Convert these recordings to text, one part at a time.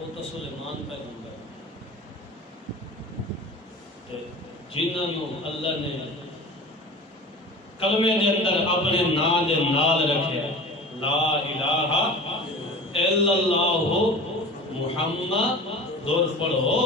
وہ تو سلیمان پیغمبر جنہوں اللہ نے کلمے دے اندر اپنے نام دے نال رکھے لا الہ الا اللہ محمد دور پڑھو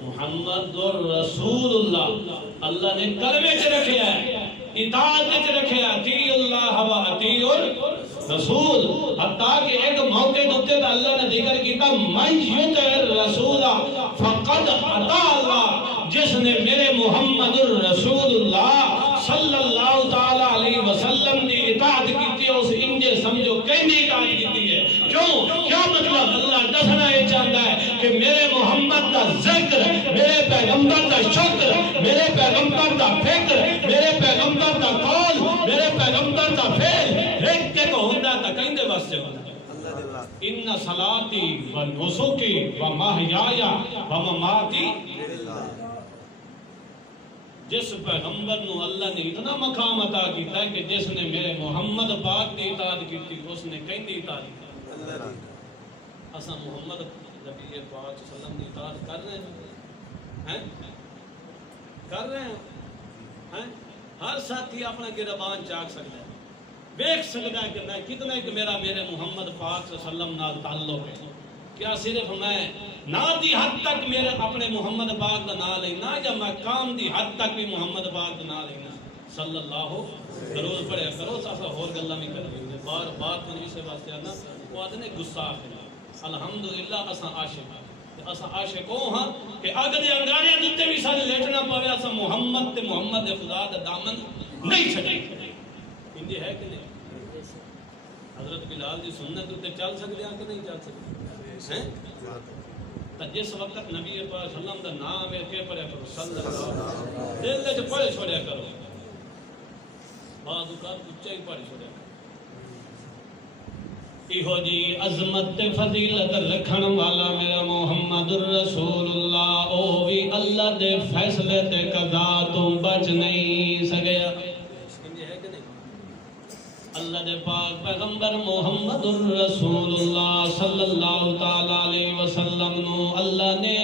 محمد رسول اللہ اللہ نے کلمے چ رکھے ہے اطاعت چ رکھے ہے اطیع اللہ و اطیع الرسول حتیٰ کہ ایک موقع دوتے اللہ نے ذکر کیتا من یطع الرسول فقد اطاع اللہ جس نے میرے محمد الرسول اللہ صلی اللہ تعالی علیہ وسلم نے اطاعت کی ہے اس انجے سمجھو کہیں بھی اطاعت کی ہے کیوں کیا مطلب اللہ دسنا یہ چاہتا ہے کہ میرے محمد کا ذکر میرے پیغمبر کا شکر میرے پیغمبر کا فکر میرے پیغمبر کا قول میرے پیغمبر کا فعل ایک کے کو ہوتا تھا کہیں دے بس سے ہوتا ان صلاتی و نسکی و محیایا و مماتی جس پیغمبر نو اللہ نے اتنا مقام عطا کیتا ہے کہ جس نے میرے محمد پاک کی اطاعت کی تھی اس نے کہیں دی اطاعت کی اسا محمد نبی پاک صلی اللہ علیہ وسلم نے اطاعت کر رہے ہیں کر رہے ہیں ہر ساتھی اپنا گربان چاک سکتا ہے دیکھ سکتا ہے کہ میں کتنا کہ میرا میرے محمد پاک صلی اللہ علیہ وسلم نال تعلق ہے کیا صرف میں نا دی حد تک میرے اپنے محمد پاک کا نام لینا یا میں کام دی حد تک بھی محمد پاک کا نام لینا صلی اللہ درود پڑھے کرو ساسا اور گلہ میں کر رہے ہیں بار بار تو نہیں سے واسطے آنا وہ آدھنے گستاخ ہے الحمدللہ اسا عاشق اسا عاشق ہاں کہ اگر دے انگاریاں دیتے بھی سارے لیٹنا پاوے اسا محمد تے محمد خدا دا دامن نہیں چھڑے انجی ہے کہ نہیں حضرت بلال دی سنت تے چل سکتے ہیں کہ نہیں چل سکتے تو جس وقت نبی پاک صلی اللہ علیہ وسلم دا نام ہے کہ پڑھے کرو صلی اللہ دل دے پڑھے چھوڑے کرو بعض اوقات اچھا ہی پڑھے چھوڑے کرو ایہو جی عظمت فضیلت رکھن والا میرا محمد الرسول اللہ او بھی اللہ دے فیصلے تے قضا تو بچ نہیں سکیا اللہ دے پاک پیغمبر محمد الرسول اللہ صلی اللہ تعالی علیہ وسلم نو اللہ نے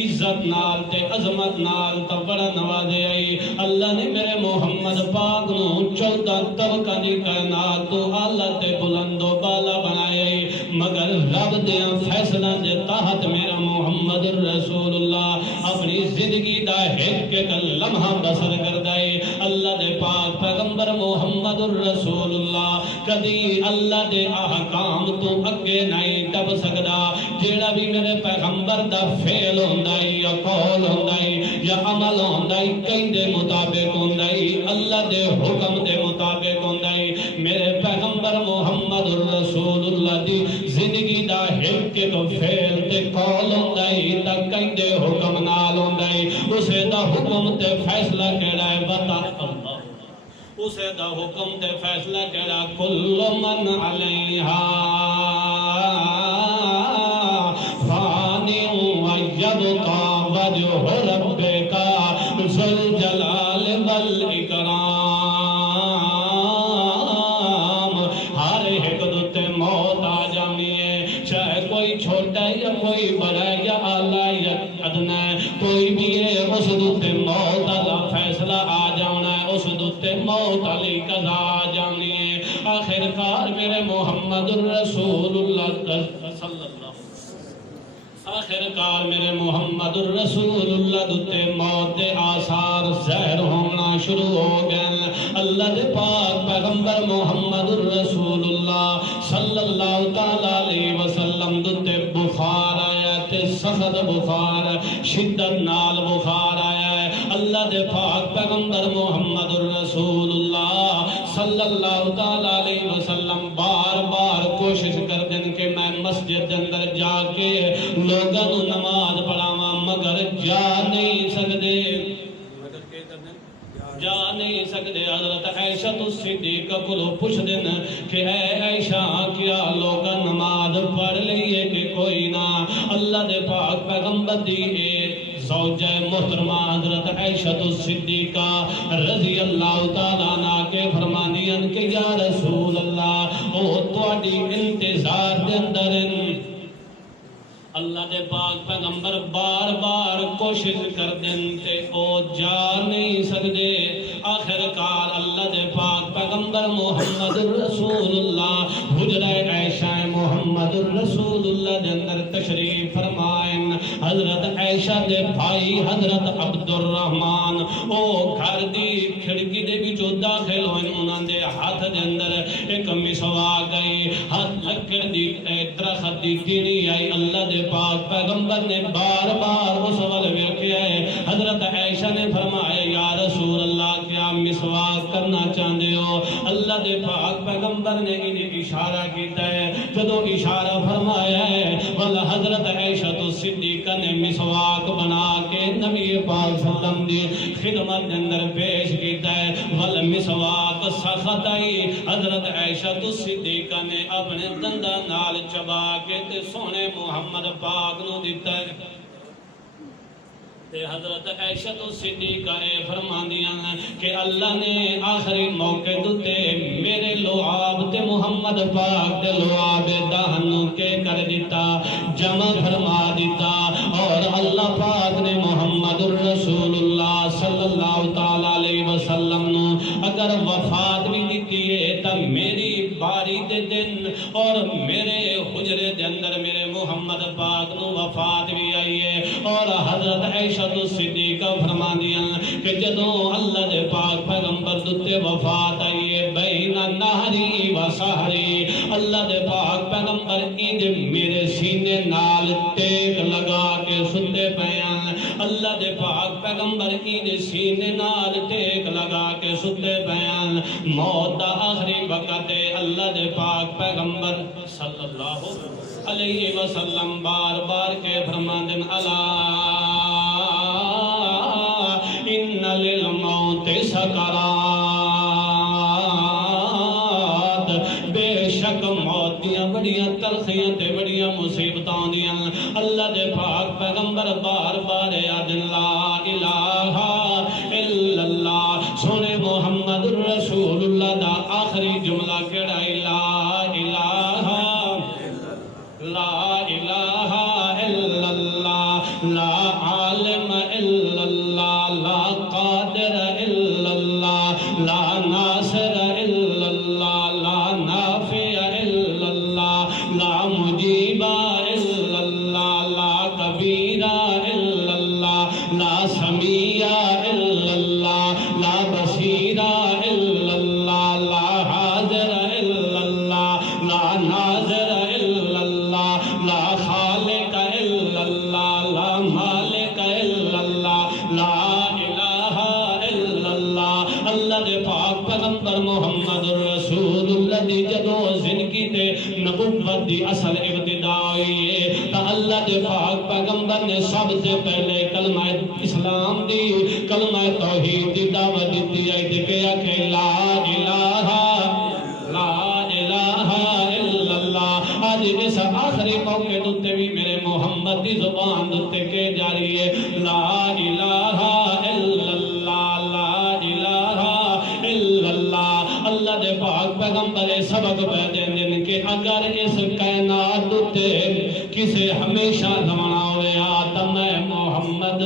عزت نال تے عظمت نال تا بڑا نوازے آئی اللہ نے میرے محمد پاک نو 14 طبقہ دی کائنات تو اللہ تے بلند و بالا بنائے آئی مگر رب دیاں فیصلہ دے تحت میرا محمد الرسول اللہ اپنی زندگی دا ایک لمحہ بسر کر دائے اللہ دے پاک پیغمبر محمد الرسول اللہ کدی اللہ دے احکام تو اگے نہیں ٹپ سکدا جیڑا بھی میرے پیغمبر دا فعل ہوندائی یا قول ہوندائی یا عمل ہوندائی کہیں دے مطابق ہوندائی اللہ دے حکم دے مطابق ہوندائی میرے پیغمبر محمد الرسول اللہ دی زندگی دا ایک فعل تے قول ہوندائی تا کہیں دے حکم نال ہوندائی اسے دا حکم تے فیصلہ کیڑا ہے بتا اللہ اسے دا حکم تے فیصلہ کہا کل من علیہا فانی ویبقا وجہ ربکا ذو الجلال والاکرام ہر ایک دوتے موت آ جانی ہے چاہے کوئی چھوٹا یا کوئی بڑا یا اعلیٰ یا ادنا کوئی بھی ہے اس دوتے موت اللہ فیصلہ آ جانا ہے اس دوتے موت علی قضا جانی ہے آخرکار میرے محمد الرسول اللہ صلی اللہ آخرکار میرے محمد الرسول اللہ دوتے موت دے آثار زہر ہونا شروع ہو گئے اللہ دے پاک پیغمبر محمد الرسول اللہ صلی اللہ تعالی علیہ وسلم دوتے بخار آیا تے سخت بخار شدت نال بخار آیا ہے اللہ دے پاک پیغمبر محمد الرسول اللہ صلی اللہ تعالی علیہ وسلم بار بار کوشش کر دیں کہ میں مسجد اندر جا کے لوگوں نماز پڑھاواں مگر جا نہیں سکتے جا نہیں سکتے حضرت عائشہ صدیقہ کو پوچھ دینا کہ اے عائشہ کیا لوگ نماز پڑھ لئیے کہ کوئی نہ اللہ دے پاک پیغمبر دی زوجہ محترمہ حضرت عائشہ صدیقہ رضی اللہ تعالیٰ عنہ کے فرمانیاں کہ یا رسول اللہ او تواڈی انتظار دے اندر اللہ دے پاک پیغمبر بار بار کوشش کر دیں تے او جا نہیں سکدے آخر کار اللہ دے پاک پیغمبر محمد رسول اللہ حجرہ عائشہ محمد رسول اللہ دے اندر تشریف فرمائیں حضرت عائشہ دے بھائی حضرت عبد الرحمن او گھر دی کھڑکی دے وچوں داخل ہوئے انہاں دے ہاتھ دے اندر ایک مسواک گئی ہاتھ لکڑ دی درخت دی ٹیڑی آئی اللہ دے پاک پیغمبر نے بار بار اس ول ویکھیا ہے حضرت عائشہ نے فرمایا یا رسول اللہ کیا مسواک کرنا چاہتے ہو اللہ دے پاک پیغمبر نے انہیں اشارہ کیتا ہے جدو اشارہ فرمایا ہے والا حضرت عائشہ تو صدیقہ نے مسواک بنا کے نبی پاک صلی اللہ علیہ وسلم دی خدمت کے اندر پیش کیتا ہے والا مسواک سخت آئی حضرت عائشہ تو صدیقہ نے اپنے دندہ نال چبا کے تے سونے محمد پاک نو دیتا ہے تے حضرت عائشہ تو صدیقہ فرماندیاں کہ اللہ نے آخری موقع دوتے میرے لعاب تے محمد پاک تے لعاب دہنوں کے کر دیتا جمع فرما دیتا اور اللہ پاک نے محمد الرسول اللہ صلی اللہ تعالیٰ علیہ وسلم نو اگر وفات بھی دیتی ہے تا میری باری دے دن اور میرے حجرے دے اندر میرے محمد پاک نو وفات بھی آئی ہے اور حضرت عائشہ تو صدیقہ فرما دیا کہ جدوں اللہ دے پاک پیغمبر دوتے وفات آئی ہے بین نہری و سہری اللہ دے پاک پیغمبر اید میرے سینے نال ٹیک لگا کے ستے پیان اللہ دے پاک پیغمبر اید سینے نال ٹیک لگا کے ستے پیان موت دا آخری وقت اللہ دے پاک پیغمبر صلی اللہ علیہ وسلم بار بار کے فرماندن اللہ ان للموت سکرات بے شک موت دیاں بڑیاں تلخیاں تے بڑیاں مصیبتاں دیاں اللہ دے پاک پیغمبر بار بار یاد لا الہ الا اللہ سونے محمد رسول اللہ دا آخری جملہ کیڑا لا الہ لا الہ الا اللہ لا عالم الا اللہ لا قادر الا اللہ لا ناصر الا اللہ لا نافع الا اللہ لا مجیب الا اللہ لا کبیر الا اللہ لا سمیع الا اللہ لا بصیر الا اللہ لا حاضر الا اللہ لا ناظر الا اللہ لا خالق الا اللہ لا مالک الا اللہ لا الہ الا اللہ اللہ دے پاک پیغمبر محمد رسول اللہ دی جدو زندگی تے نبوت دی اصل ابتدا ہوئی ہے تا اللہ دے پاک پیغمبر نے سب سے پہلے کلمہ اسلام دی کلمہ توحید دی دعوت دیتی ہے تے کہا کہ لا الہ الا اللہ آج اس آخری موقع دوتے بھی میرے محمد دی زبان دوتے کے جاری ہے لا الہ الا اللہ لا الہ الا اللہ اللہ دے پاک پیغمبر سبق پہ دیں کہ اگر اس کائنات دوتے کسے ہمیشہ زمانہ ہوئے آتا میں محمد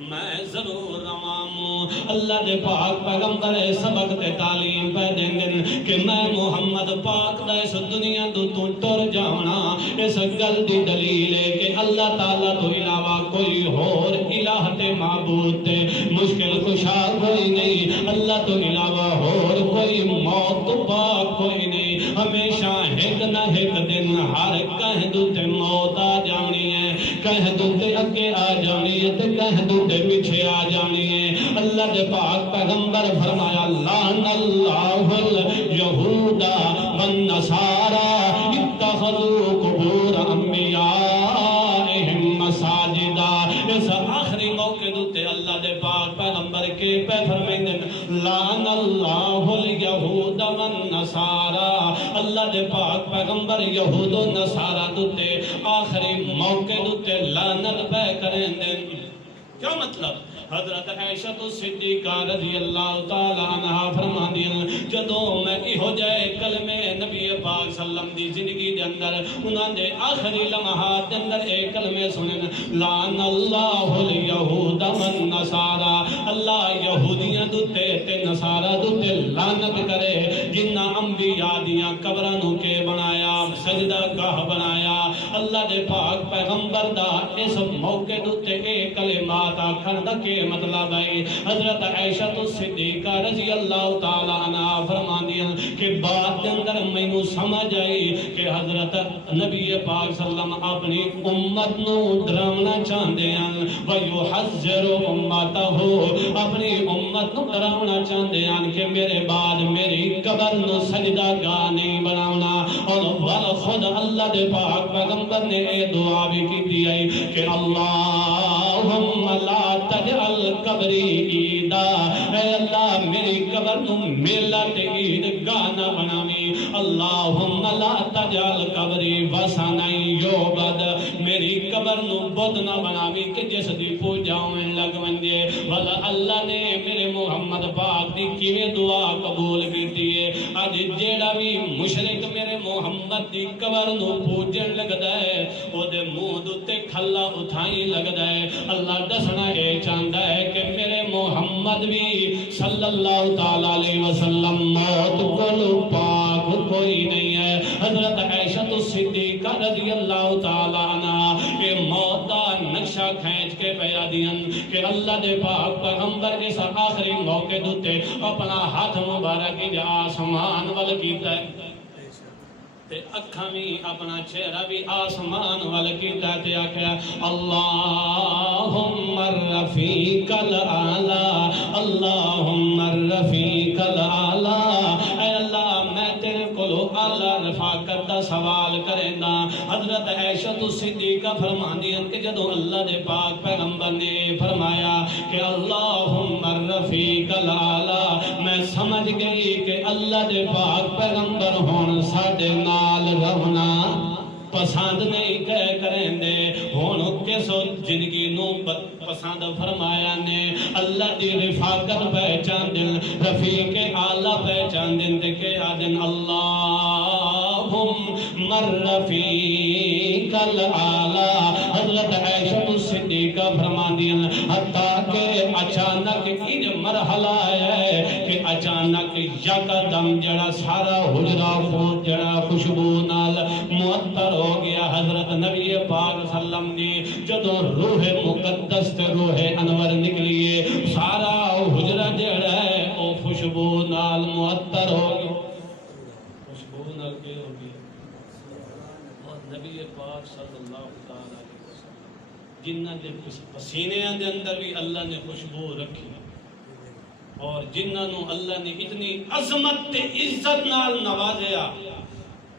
میں ضرور رواموں اللہ دے پاک پیغمبر سبق تے تعلیم پہ دیں کہ میں محمد پاک دا اس دنیا دو ٹر جانا اس گل دی دلیل ہے کہ اللہ تعالیٰ تو علاوہ کوئی اور الہ تے معبود تے مشکل کشا کوئی نہیں اللہ تو علاوہ اور کوئی موت پاک کوئی نہیں ہمیشہ ایک نہ ایک دن ہر کہیں دوتے موت آ جانی ہے کہیں دوتے اگے آ جانی ہے تے کہیں دوتے پیچھے آ جانی ہے اللہ دے پاک پیغمبر فرمایا لعن اللہ الیہود والنصارى اتخذوا قبور انبیائہم مساجدا اس آخری موقع دوتے اللہ دے پاک پیغمبر کے پہ فرمائیں لعن اللہ الیہود والنصارى اللہ دے پاک پیغمبر یہود و نصارہ دوتے آخری موقع دوتے لعنت پہ کریں دیں کیا مطلب حضرت عائشہ صدیقہ رضی اللہ تعالیٰ عنہ فرما دیا جدو میں ہو جائے کلمے نبی پاک سلم دی زندگی دے اندر انہاں دے آخری لمحات دے اندر ایک کلمے سنن لعن اللہ الیہود والنصارى اللہ یہودیاں دے تے نصارا دے لعنت کرے جنہ انبیاء دیاں قبراں نو کے بنایا سجدہ گاہ بنایا اللہ دے پاک پیغمبر دا اس موقع تے ایک کلمات آکھن دا کے مطلب ہے حضرت عائشہ صدیقہ رضی اللہ تعالی عنہ فرماندیاں کہ بات دے اندر مینوں سمجھ آئی کہ حضرت نبی پاک صلی اللہ علیہ وسلم اپنی امت نو ڈراونا چاہندے ہیں ویحذر امتہ اپنی امت نو ڈراونا چاہندے ہیں کہ میرے بعد میری قبر نو سجدہ گاہ نہیں بناونا اور خود اللہ دے پاک پیغمبر نے اے دعا بھی کی ہے کہ اللہم لا تجعل قبری عیدا اے اللہ میری قبر نو میلہ تے عید گاہ نہ بناوی اللہم لا تجعل قبری وثنی یعبد میری قبر نو بدھ نہ بناوی کہ جس دی پوجا ہوئے لگ وندے والا اللہ نے میرے محمد پاک دی کیویں دعا قبول کیتی ہے اج جیڑا بھی مشرک میرے محمد دی قبر نو پوجن لگدا ہے او دے منہ تے کھلا اٹھائی لگدا ہے اللہ دسنا اے چاہندا ہے کہ میرے محمد بھی صلی اللہ تعالی علیہ وسلم موت کو پاک کوئی نہیں ہے حضرت عائشہ صدیقہ رضی اللہ تعالی عنہ کہ موت دا نقشہ کھینچ کے پیا دین کہ اللہ دے پاک پیغمبر اس آخری موقع تے اپنا ہاتھ مبارک آسمان وال کیتا ہے تے اکھاں بھی اپنا چہرہ بھی آسمان وال کیتا تے آکھیا اللہم الرفیق الاعلی اللہم الرفیق الاعلی اے اللہ میں تیرے کولو اعلی رفاقت دا سوال کریندا حضرت عائشہ صدیقہ فرماندیاں کہ جدوں اللہ دے پاک پیغمبر نے فرمایا کہ اللہم الرفیق الاعلی میں سمجھ گئی کہ اللہ دے پاک پیغمبر ہون ساڈے نال رہنا پسند نہیں کریں دے ہون کس زندگی نو پسند فرمایا نے اللہ دی رفاقت پہچان دن رفیق اعلیٰ پہچان دن دے کہ آدن اللہم الرفیق الاعلیٰ حضرت عائشہ صدیقہ فرمان دیا حتیٰ کہ اچانک ان مرحلہ ہے کہ اچانک یک دم جڑا سارا حجرہ خود جڑا خوشبو نال معطر ہو گیا حضرت نبی پاک صلی اللہ علیہ وسلم نے جدو روح مقدس تے روح انور نکلیے سارا حجرہ جڑا ہے او خوشبو نال معطر ہو گیا خوشبو نال کے ہو گیا اور نبی پاک صلی اللہ علیہ وسلم جنہ دے پسینے دے اندر بھی اللہ نے خوشبو رکھی اور جنہ نو اللہ نے اتنی عظمت تے عزت نال نوازیا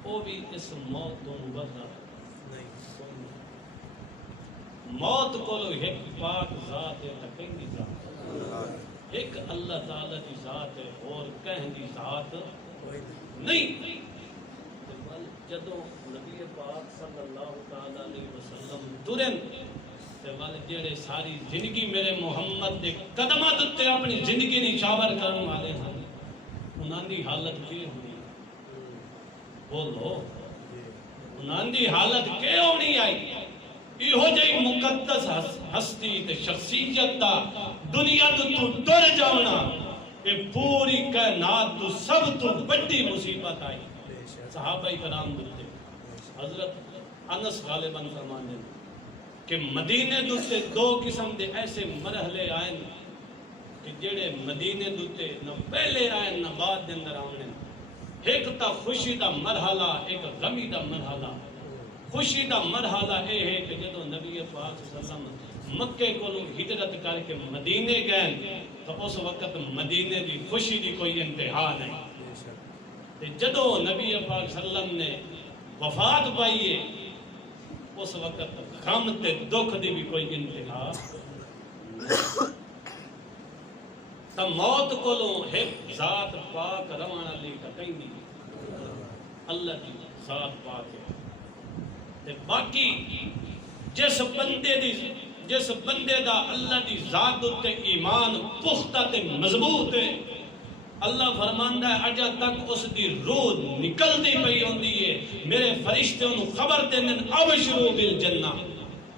وہ بھی اس موت تو مبرہ موت کو لو ایک پاک ذات ہے تکیں دی ذات ایک اللہ تعالیٰ دی ذات ہے اور کہیں دی ذات نہیں جدو نبی پاک صلی اللہ تعالیٰ علیہ وسلم ترن تے والے جڑے ساری زندگی میرے محمد دے قدمات تے اپنی زندگی نشاور کرن والے ہیں انہاں دی حالت کی ہوئی بولو انہاں دی حالت کی ہونی آئی یہ جائی مقدس ہستی تے شخصیت دا دنیا تو ڈر جانا یہ پوری کائنات تو سب تو بڑی مصیبت آئی صحابہ کرام دلتے حضرت انس غالباً فرمانے کہ مدینے دوتے دو قسم دے ایسے مرحلے آئیں کہ جڑے مدینے دوتے نہ پہلے آئیں نہ بعد دے اندر آنے ایک تا خوشی دا مرحلہ ایک غمی دا مرحلہ خوشی دا مرحلہ اے ہے کہ جدو نبی پاک صلی اللہ علیہ وسلم مکے کو ہجرت کر کے مدینے گئے تو اس وقت مدینے دی خوشی دی کوئی انتہا نہیں جدو نبی پاک صلی اللہ علیہ وسلم نے وفات پائیے اس وقت غم تے دکھ دی بھی کوئی انتہا تا موت کو لو ایک ذات پاک روانا لی کا کہیں نہیں اللہ دی ذات پاک ہے تے باقی جس بندے دا اللہ دی ذات تے ایمان پختہ تے مضبوط ہے اللہ فرماندہ ہے اجا تک اس دی روح نکل دی پئی ہوں فرشتے انہوں خبر دیندن ابشرو بالجنہ